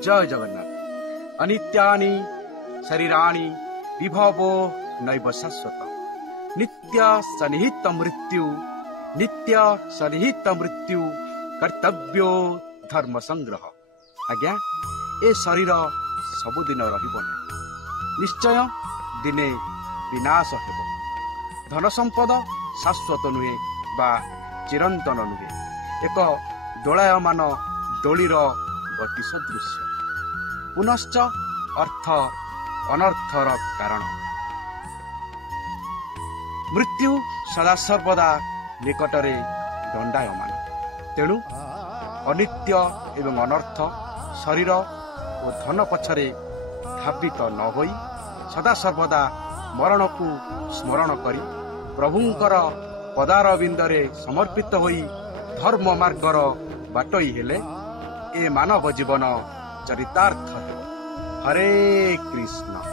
जय जगन्नाथ। अनित्यानि शरीराणि विभवो नैव शाश्वत। नित्य सन्निहित मृत्यु कर्तव्यो धर्म संग्रह। आज्ञा ए शरीर सबुदिन रहिब नहीं, निश्चय दिने विनाश हेब। धन संपद शाश्वत नुहे बा चिरंतन नुहे, एक दोलायमान डोलीर गति सदृश। पुनश्च अर्थ अनर्थर कारण। मृत्यु सदासर्वदा निकटरे दंडायमान। तेणु अनित्य एवं अनर्थ शरीर और धन पछरे धावित न होई सदासर्वदा मरण को स्मरण करी प्रभुंकर पदारविंदरे समर्पित होई धर्म मार्गर बाटई हेले ए मानव जीवन चरितार्थ हेब। हरे कृष्ण।